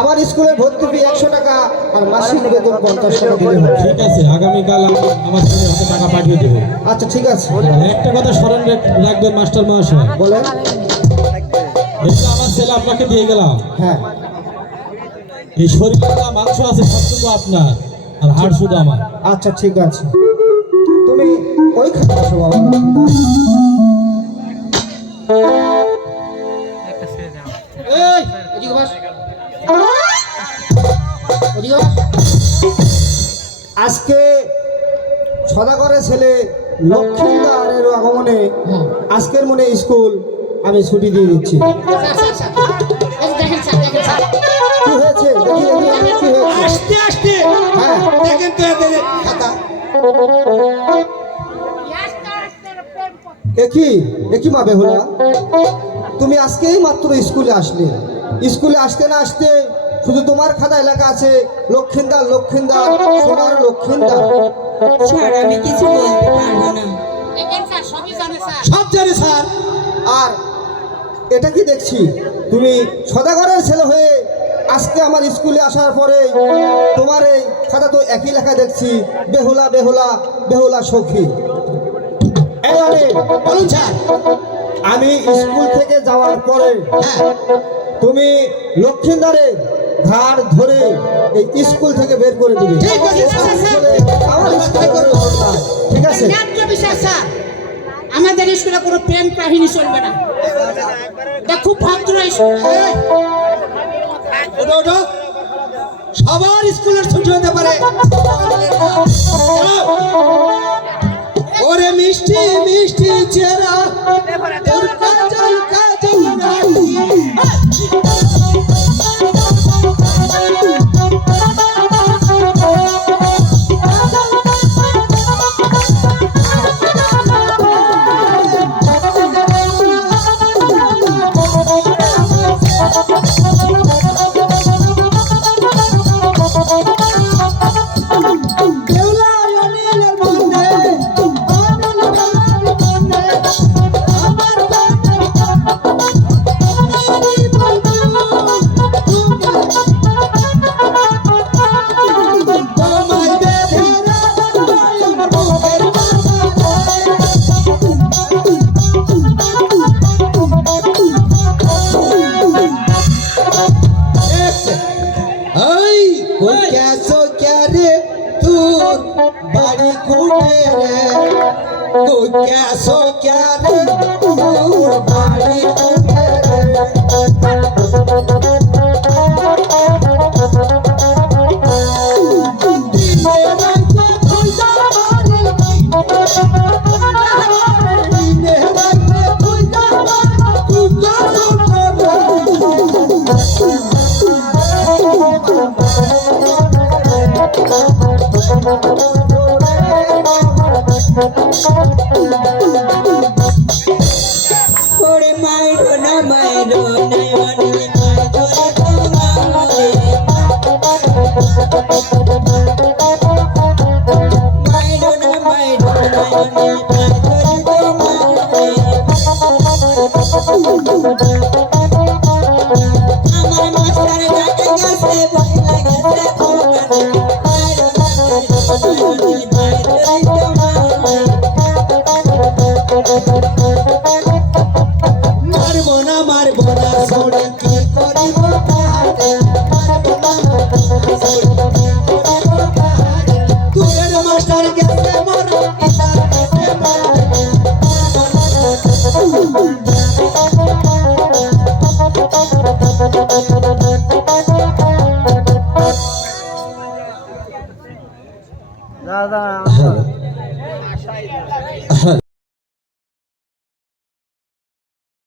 আমার স্কুলের ভর্তি ফি 100 টাকা আর মাসিক বেতন 50 টাকা দিলে হবে। ঠিক আছে, আগামীকাল আমার ছেলের হাতে টাকা পাঠিয়ে দেবো। আচ্ছা ঠিক আছে। একটা কথা স্মরণ রাখবেন মাস্টার মহাশয়, বলেন। এই যে আমার ছেলে আপনাকে দিয়ে গেলাম, হ্যাঁ, এই শরীরে যা মাংস আছে সবটুকু আপনার আর হাড় শুধু আমার। আচ্ছা ঠিক আছে, তুমি ওইখানে বসো বাবা। এই এদিকে বস। এদিকে বস। আজকে সদাগরের ছেলে লক্ষ্মীদারের আগমনে আজকের মনে স্কুল আমি ছুটি দিয়ে দিচ্ছি। কি হয়েছে? আস্তে আস্তে হ্যাঁ দেখেন তো এদের খাতা। একই মা বেহুলা, তুমি আজকেই মাত্র স্কুলে আসলে। স্কুলে আসতে না আসতে শুধু তোমার খাতায় লেখা আছে লক্ষ্মীদার লক্ষ্মীদার সোনার লক্ষ্মীদার। স্যার আমি কিছু বলতে পারবো না। সব জানে স্যার। আর এটা কি দেখছি তুমি সদাগরের ছেলে হয়ে আজকে আমার স্কুলে আসার পরে তোমার এই খাতা তো একই লেখা দেখছি, বেহুলা বেহুলা বেহুলা সখী। বলুন স্যার। আমি স্কুল থেকে যাওয়ার পরে হ্যাঁ তুমি লক্ষ্মীদারের ঘাড় ধরে এই স্কুল থেকে বের করে দিবে। ঠিক আছে স্যার। আমার স্কুলে কোনো দরকার নাই। ঠিক আছে? ন্যায্য বিষয় স্যার, আমাদের স্কুলে কোনো প্রেম কাহিনী চলবে না। খুব ভদ্র স্কুল। ওঠো ওঠো, সবার স্কুলের ছুটি হতে পারে। ওরে মিষ্টি মিষ্টি চেহারা তোর কাজল কাজল রাখি। कैसो क्या रे दूर बड़ी कूटे रे कोई कैसो क्या रे दूर बड़ी कूटे ওরে মাইরো না মাইরো নয়নে মাইরো তোমারে, মাইরো না মাইরো নয়নে মাইরো তোমারে। আমার মাস্টার ডাকে গেছে ভয় লাগেছে খোকারে, মাইরো না মাইরো নয়নে মাইরো তোমারে। मारबो ना छोड़े की करिब तारे मारबो ना छोड़े की करिब तारे तुझेर मास्टर गेसे मोर इशार गेसे দাদা